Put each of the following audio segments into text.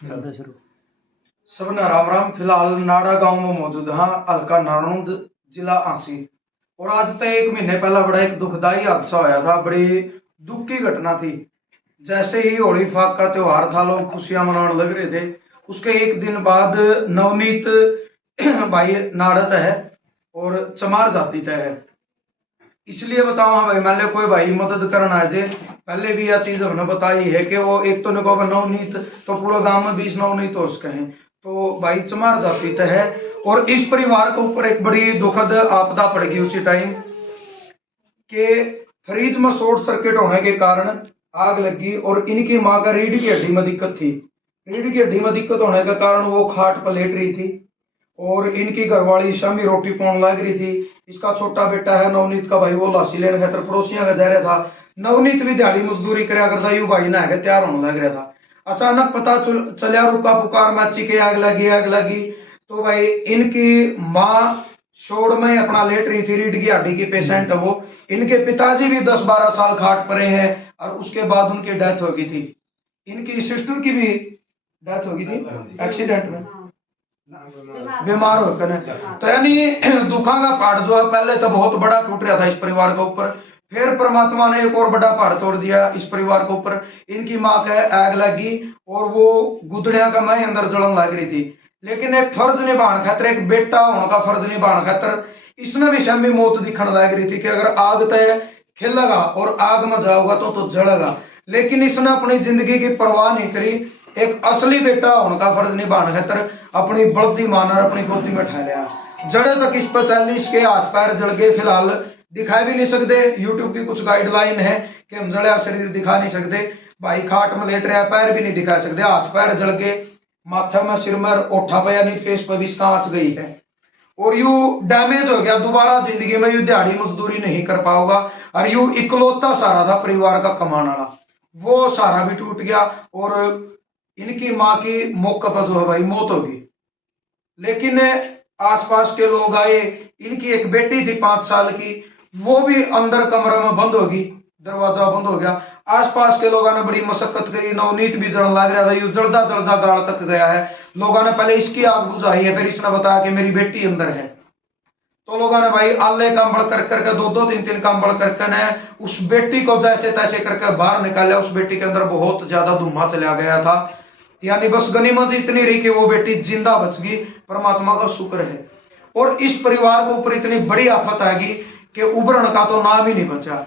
सबना राम राम। फिलहाल नाड़ा गांव में मौजूद हाँ, हल्का नारनौंद, जिला आंसी। और आज तक 1 महीने पहला बड़ा एक दुखदाई हादसा होया था। बड़ी दुख की घटना थी। जैसे ही होली फाग का त्योहार था, लोग खुशियां मनाने लग रहे थे। उसके एक दिन बाद नवनीत भाई नाड़त है और चमार जाति तय है। इसलिए बताओ हाँ भाई, मान लो कोई भाई मदद करना है जे, पहले भी यह चीज हमने बताई है कि वो एक तो निको नवनीत तो पूरा गांव में 20 नवनीत हो सके हैं, तो भाई चमार जाति तय है। और इस परिवार के ऊपर एक बड़ी दुखद आपदा पड़ गई उसी टाइम के फ्रिज में शॉर्ट सर्किट होने के कारण आग लगी। और इनकी माँ का रीढ़ की हड्डी में दिक्कत थी। रीढ़ की हड्डी में दिक्कत होने के कारण वो खाट पर लेट रही थी और इनकी घरवाली शामी रोटी पौन लग रही थी। इसका छोटा बेटा है नवनीत का भाई, वो लासी लेने खातर पड़ोसियों का जा रहा था। नवनीत भी दिहाड़ी मजदूरी करया करता, यू भाई ना तैयार होने लग रहा था। अचानक पता चलिया, रुका पुकार माची के आग लगी आग लगी। तो भाई इनकी माँ शोर में अपना लेट रही थी, रीढ़ की हड्डी की पेशेंट है वो। इनके पिताजी भी 10-12 साल खाट पड़े हैं और उसके बाद उनकी डेथ हो गई थी। इनकी सिस्टर की भी डेथ हो गई थी एक्सीडेंट में, बीमार होकर। तो यानी दुखा का पहाड़ जो है पहले तो बहुत बड़ा टूट रहा था इस परिवार के ऊपर, फिर परमात्मा ने एक और बड़ा पहाड़ तोड़ दिया इस परिवार के ऊपर। इनकी माँ का आग लगी और वो गुदड़िया का मैं अंदर जलन लग रही थी। लेकिन एक फर्ज निभाने खातर, एक बेटा होने का फर्ज निभाने खातर इसने भी शामी मौत दिखने लग रही थी कि अगर आग तय खिलेगा और आग में जाओगा तो जलेगा। लेकिन इसने अपनी जिंदगी की परवाह नहीं करी। एक असली बेटा होने का फर्ज निभाने खातर अपनी बल्दी मानर अपनी गोदी में ठा लिया। जड़े तक इस पर 40 के हाथ पैर जल गए। फिलहाल दिखा भी नहीं सकते, यूट्यूब की कुछ गाइडलाइन है कि हम जड़िया शरीर दिखा नहीं सकते। भाई खाट में लेट रहा, पैर भी नहीं दिखा सकते, हाथ पैर जल गए, माथा में सिर में ओठा पे यानी फेस पर भी सांच गई है और यू डैमेज हो गया। दोबारा जिंदगी में यू दिहाड़ी मजदूरी नहीं कर पाओगा। और यू इकलौता सहारा था परिवार का कमाने वाला, वो सहारा भी टूट गया और इनकी माँ की मौके पर जो है भाई मौत होगी। लेकिन आसपास के लोग आए, इनकी एक बेटी थी 5 साल की, वो भी अंदर कमरे में बंद होगी, दरवाजा बंद हो गया। आसपास के लोगों ने बड़ी मशक्कत करी, नवनीत भी जलन लग रहा था, यू जल्दा जल्दा गाड़ तक गया है। लोगों ने पहले इसकी आग बुझाई है, फिर इसने बताया कि मेरी बेटी अंदर है। तो लोगों ने भाई आले कंबल कर करके 2-2-3-3 कंबल करके ने उस बेटी को जैसे तैसे करके बाहर निकाला। उस बेटी के अंदर बहुत ज्यादा धुआं चला गया था, यानी बस गनीमत इतनी रही कि वो बेटी जिंदा बच गई, परमात्मा का शुक्र है। और इस परिवार के ऊपर इतनी बड़ी आफत आ गई कि उभरण का तो नाम ही नहीं बचा।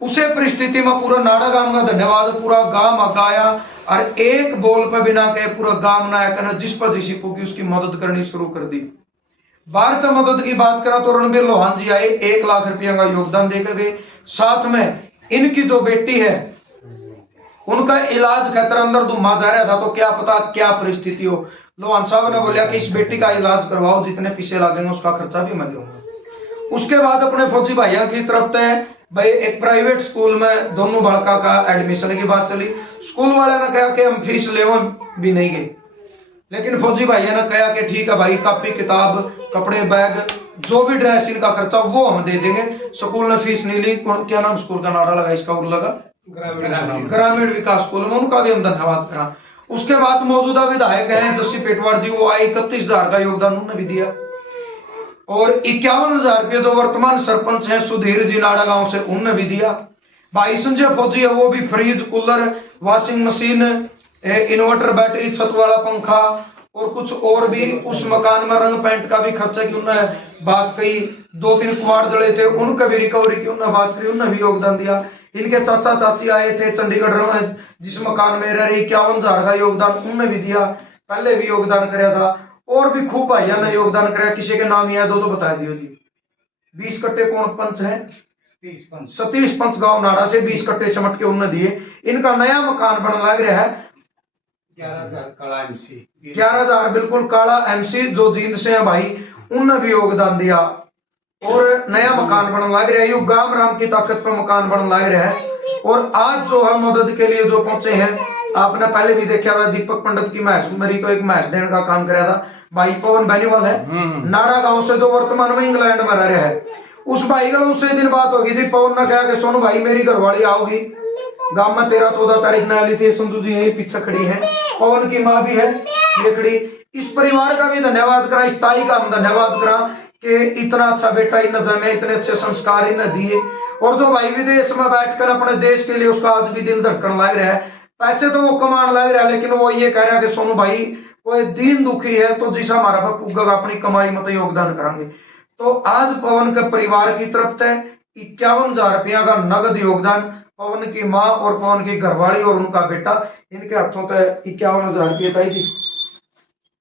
उसे परिस्थिति में पूरा नाड़ा गांव का धन्यवाद, पूरा गांव आगा आया और एक बोल पे बिना के पूरा गांव ना आया, जिस पर जिसी को की उसकी मदद करनी शुरू कर दी। भारत मदद की बात करा तो रणबीर लोहान जी आए, 1 लाख रुपया का योगदान देकर गए। साथ में इनकी जो बेटी है उनका इलाज खातर अंदर धुआं जा रहा था, तो क्या पता क्या परिस्थिति हो। लोहान साहब ने बोला कि इस बेटी का इलाज करवाओ, जितने पैसे लगेंगे उसका खर्चा भी मैं दूंगा। उसके बाद अपने फौजी भाइयों की तरफ से भाई एक प्राइवेट स्कूल में दोनों बालका का एडमिशन की बात चली। स्कूल वाले ने कहा कि हम फीस ले भी नहीं गए, लेकिन फौजी भाइयों ने कहा कि ठीक है भाई, कापी किताब कपड़े बैग जो भी ड्रेस इनका खर्चा वो हम दे देंगे। स्कूल ने फीस नहीं ली। क्या नाम स्कूल का नारा लगा इसका, और लगा ग्रामीण विकास स्कूल में, उनका भी हम धन्यवाद करा। उसके बाद मौजूदा विधायक हैं जस्सी पेटवाड़ जी, वो आए, 31,000 का योगदान उन्होंने भी दिया। और 51,000 रुपये जो वर्तमान सरपंच हैं सुधीर जी नाड़ा गांव से, उन्होंने भी दिया। भाई संजय फौजी है, वो भी fridge, cooler, washing machine, inverter, battery, छत वाला पंखा और कुछ और भी। उस मकान में रंग पेंट का भी खर्चा की उन्होंने बात कही। 2-3 कुआड़ जड़े थे, उनका भी रिकवरी की उन्होंने बात करी, उन्होंने भी योगदान दिया। इनके चाचा चाची आए थे चंडीगढ़ में, जिस मकान में रह रही, 51,000 का योगदान उन्होंने भी दिया, पहले भी योगदान कराया था। और भी खूब भाइयों ने योगदान कराया, किसी के नाम याद हो तो बता दियो जी। 20 कट्टे कौन पंच है? सतीश पंच गांव नाड़ा से 20 कट्टे समट के उन्होंने दिए। इनका नया मकान बन लग रहा है 11,000 काला एमसी, 11,000 बिल्कुल काला एमसी जो जींद से है भाई, उन्होंने भी योगदान दिया और नया मकान बन लग रहा है। यू गांव राम की ताकत पर मकान बन लग रहा है। और आज जो है मदद के लिए जो पहुंचे हैं, आपने पहले भी देखा था, दीपक पंडित की मैच मेरी तो एक मैच देने का काम कराया था। भाई पवन बेनीवाल है नाड़ा गांव से, जो वर्तमान में इंग्लैंड में रह रहा है। उस भाई का उससे दिन बात होगी थी, पवन ने कहा कि सोनू भाई मेरी घरवाली आओगी, गांव में 13-14 तारीख न आली थी। संजू जी यही पीछे खड़ी है, पवन की माँ भी है ये खड़ी। इस परिवार का भी धन्यवाद करा, इस ताई का हम धन्यवाद करा कि इतना अच्छा बेटा इन जमे, इतने अच्छे संस्कार इन दिए। और जो भाई विदेश में बैठकर अपने देश के लिए उसका आज भी दिल धड़कन लग रहा है, पैसे तो वो कमान लग रहा है, लेकिन वो ये कह रहा है कि सोनू भाई कोई दीन दुखी है तो जिस हमारा बाप पुगेगा अपनी कमाई में तो योगदान करेंगे। तो आज पवन के परिवार की तरफ से 51,000 रुपया का नगद योगदान पवन की माँ और पवन की घरवाली और उनका बेटा, इनके हाथों से 51,000 रुपये। ताई जी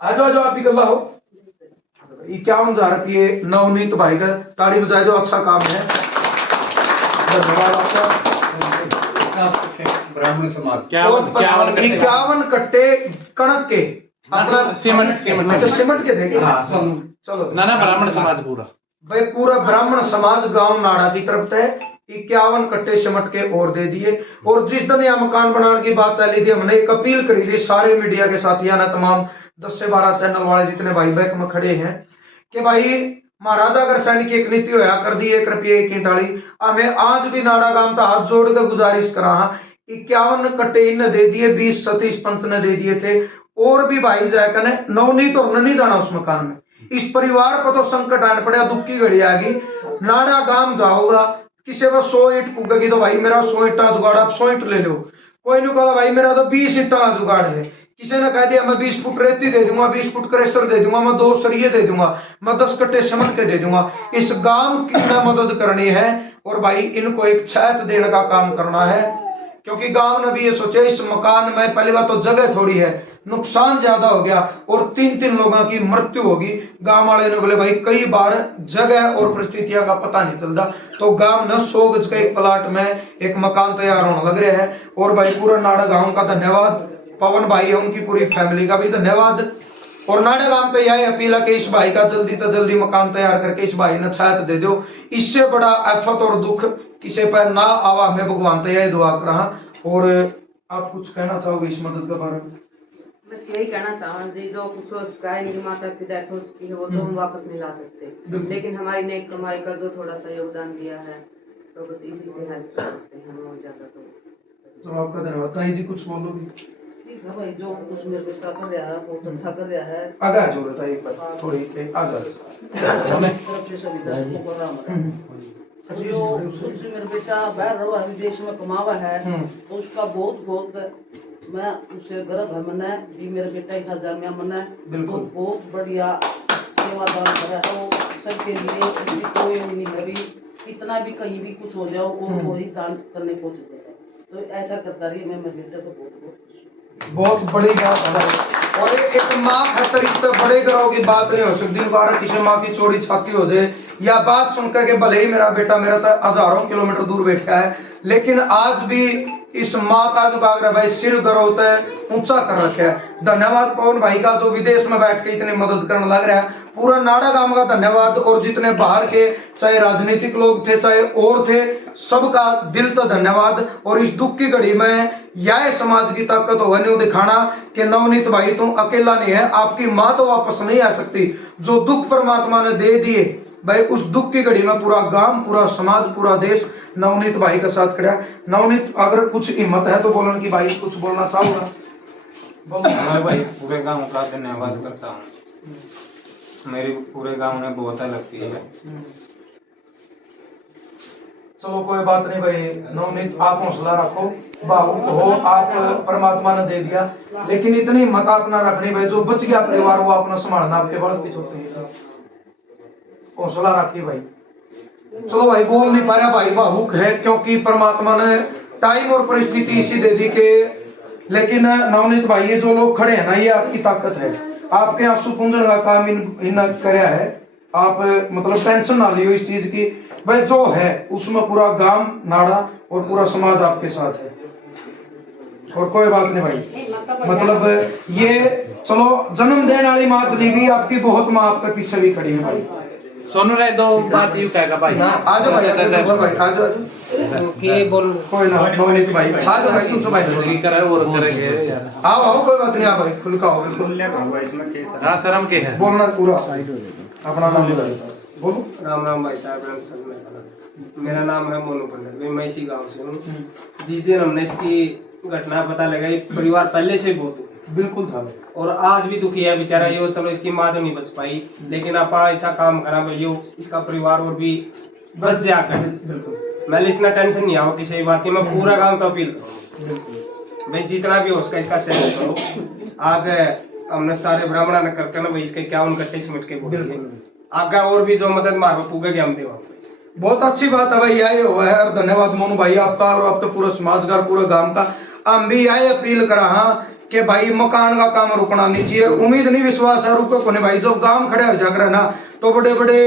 आ जाओ आप भी गला हो। 51,000 रुपये नवनीत भाई का, ताड़ी बजाए दो, अच्छा काम है, धन्यवाद आपका। ब्राह्मण समाज 51 कट्टे कणक के अपना सीमेंट के देंगे। चलो ना ब्राह्मण समाज पूरा भाई, पूरा ब्राह्मण समाज गांव नाड़ा की तरफ से 51 कट्टे सिमट के और दे दिए। और जिस दिन यह मकान बनाने की बात चली थी, हमने एक अपील करी थी सारे मीडिया के साथियों ने, तमाम 10 से 12 चैनल वाले जितने भाई बैक में खड़े हैं, कि भाई महाराजा अग्रसेन की एक नीति होया कर दी 1 रुपये 1 ईंट वाली। हमें आज भी नाड़ा गांव का हाथ जोड़ कर गुजारिश करा, 51 कट्टे इन दे दिए, 20 सतीश पंच ने दे दिए थे। और भी भाई जाकर ने नवनीत और नहीं जाना उस मकान में। इस परिवार पर तो संकट आने पड़े, दुख की घड़ी आ गई। नाड़ा गांव जाओगा, किसी पर 100 ईंट पुगेगी तो भाई मेरा 100 ईंटा जुगाड़, आप 100 ईंट ले लो। कोई नहीं कहा भाई मेरा तो 20 ईंटा जुगाड़ है। किसी ने कह दिया मैं 20 फुट रेती दे दूंगा, 20 फुट क्रेशर दे दूंगा, मैं 2 सरिये दे दूंगा, मैं 10 कट्टे सिमट के दे दूंगा। इस गांव की ना मदद करनी है और भाई इनको एक छात देने का काम करना है, क्योंकि गांव ने भी ये सोचा इस मकान में पहली बात तो जगह थोड़ी है, नुकसान ज्यादा हो गया और 3-3 लोगों की मृत्यु होगी। गांव वाले ने बोले भाई कई बार जगह और परिस्थितियों का पता नहीं चलता, तो गांव ने 100 गज के एक प्लाट में एक मकान तैयार होने लग रहे हैं। और भाई पूरा नाड़ा गांव का धन्यवाद, पवन भाई है उनकी पूरी फैमिली का भी धन्यवाद। और नाड़ा गांव पे यह अपील है कि इस भाई का जल्दी से जल्दी मकान तैयार करके इस भाई ने छाया दे दो। इससे बड़ा आफत और दुख किसी पर ना आवा, मैं भगवान से यही दुआ कर रहा। और आप कुछ कहना चाहोगे इस मदद के बारे में? बस यही कहना चाहूँ जी, जो कुछ गाय इनकी माता की डेथ हो चुकी है वो तो हम वापस नहीं ला सकते, लेकिन हमारी नेक कमाई का जो थोड़ा सा योगदान दिया है तो बस इसी से हेल्प कर सकते हैं हम, और ज्यादा तो आपका धन्यवाद। ताई जी कुछ बोलोगे? ठीक है भाई, जो कुछ मेरे को कर रहा है बहुत अच्छा कर रहा है। आगे आ जाओ ताई, एक बार थोड़ी आगे तरफ से सुविधा को जो उससे मेरा बेटा बाहर रहा है, विदेश में कमावा है, तो उसका बहुत बहुत मैं उससे गर्व है मना कि मेरा बेटा इस जामिया मना तो बहुत बढ़िया सेवादान करा है वो सबके लिए। कोई नहीं है भी कितना भी कहीं भी कुछ हो जाओ वो ही दान करने पहुंच जाए, तो ऐसा करता रही। मैं मेरे बेटे को बहुत बड़ी बात है। और एक माँ खातर इससे बड़े ग्रह की बात नहीं हो सकती। किसी माँ की चौड़ी छाती हो जाए या बात सुनकर के भले ही मेरा बेटा मेरा तो हजारों किलोमीटर दूर बैठा है, लेकिन आज भी इस माँ का जो बाग भाई सिर गर्व होता है ऊंचा कर रखा है। धन्यवाद पवन भाई का जो विदेश में बैठ के इतनी मदद करने लग रहा है। पूरा नाड़ा गांव का धन्यवाद, और जितने बाहर के चाहे राजनीतिक लोग थे चाहे और थे, सबका दिल तो धन्यवाद। और इस दुख की घड़ी में यह समाज की ताकत होगा नहीं दिखाना कि नवनीत भाई तुम अकेला नहीं है, आपकी माँ तो वापस नहीं आ सकती। जो दुख परमात्मा ने दे दिए भाई, उस दुख की घड़ी में पूरा गांव, पूरा समाज, पूरा देश नवनीत भाई के साथ खड़ा। नवनीत अगर कुछ हिम्मत है तो बोलने की भाई कुछ बोलना चाहूंगा। मैं भाई पूरे गांव का धन्यवाद करता हूँ, मेरी पूरे गांव ने बहुत हेल्प की है। चलो कोई बात नहीं भाई नवनीत, आप हौसला रखो, भावुक हो, आप परमात्मा ने दे दिया, लेकिन इतनी हिम्मत अपना रखनी भाई, जो बच गया परिवार वो अपना संभालना, आपके बल की छोड़ते हौसला रखिए भाई। चलो भाई बोल नहीं पा रहा भाई, भावुक है क्योंकि परमात्मा ने टाइम और परिस्थिति इसी दे दी के। लेकिन नवनीत भाई ये जो लोग खड़े हैं ना, ये आपकी ताकत है, आपके आंसू पूंजन का काम इन कराया है। आप मतलब टेंशन ना लियो इस चीज की भाई, जो है उसमें पूरा गांव नाड़ा और पूरा समाज आपके साथ है। और कोई बात नहीं भाई, मतलब ये चलो जन्म देने वाली माँ चली गई, आपकी बहुत माँ आपके पीछे भी खड़ी है भाई। सोनू रे दो बात यू कहेगा भाई, आ जाओ भाई, आ जाओ के बोल कोई ना नवनीत भाई, आ जाओ भाई, तुम सब भाई करे और करेंगे यार, आओ आओ कोई बात नहीं, आ भाई खुल का हो बिल्कुल। हां शर्म के है बोलना पूरा अपना नाम भाई बोलो। राम राम भाई साहब, राम सर में मेरा नाम है मोनू पंडित, मैं इसी गांव से हूँ। जिस दिन हमने इसकी घटना पता लगाई, परिवार पहले से बहुत दुखी बिल्कुल था भाई। और आज भी दुखी है बेचारा। यो चलो इसकी माँ तो नहीं बच पाई, लेकिन आप ऐसा काम करा भाई, यो इसका परिवार और भी बच जा कर। बिल्कुल मैं इतना टेंशन नहीं आओ किसी बात की। मैं पूरा गांव तो अपील करूँ भाई, जितना भी हो उसका इसका सहयोग करो। आज हमने सारे ब्राह्मणों ने करके ना भाई इसके 51 कट्टे सिमट के बोलिए, आगे और भी जो मदद मारो पूगे हम देवा। बहुत अच्छी बात है भाई, यही हुआ है। और धन्यवाद मोनू भाई आपका और आपके पूरे समाज का, पूरे गांव का। हम भी यही अपील करा हाँ कि भाई मकान का काम रुकना नहीं चाहिए। उम्मीद नहीं विश्वास है रुके को नहीं भाई। जब गांव खड़े हो जाकर है ना तो बड़े बड़े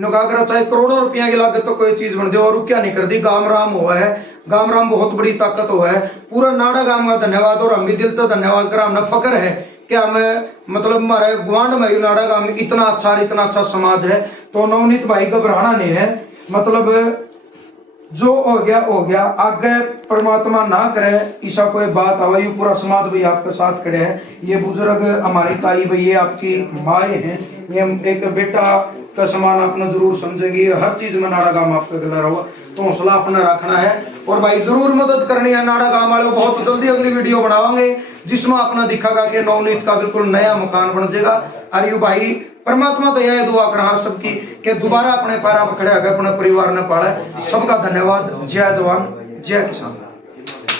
नुकाकर चाहे करोड़ों रुपया की लागत तो कोई चीज बन दे और क्या नहीं कर दी। गाम राम हुआ है, गाम राम बहुत बड़ी ताकत हुआ है। पूरा नाड़ा गांव का धन्यवाद। और हम भी दिल तो धन्यवाद करा। हमें फक्र है कि हमें मतलब हमारे गुआंढ में नाड़ा गांव में इतना अच्छा समाज है। तो नवनीत भाई घबराना नहीं है, मतलब जो हो गया। आगे परमात्मा ना करे ऐसा कोई बात आवे। ये पूरा समाज भाई आपके साथ खड़े हैं। ये बुजुर्ग हमारी ताई भाई, ये आपकी माए हैं, ये एक बेटा का समान अपना जरूर समझेगी। हर चीज में नाड़ा गांव आपका गला रहो, तो हौसला अपना रखना है। और भाई जरूर मदद करनी है नाड़ा गांव वालों। बहुत जल्दी अगली वीडियो बनावांगे जिसमें अपना दिखागा कि नवनीत का बिल्कुल नया मकान बन जाएगा। और यू भाई परमात्मा तो यह दुआ करा सबकी कि दोबारा अपने पैरों पर खड़े होकर अपने परिवार ने पाले। सबका धन्यवाद। जय जवान जय किसान।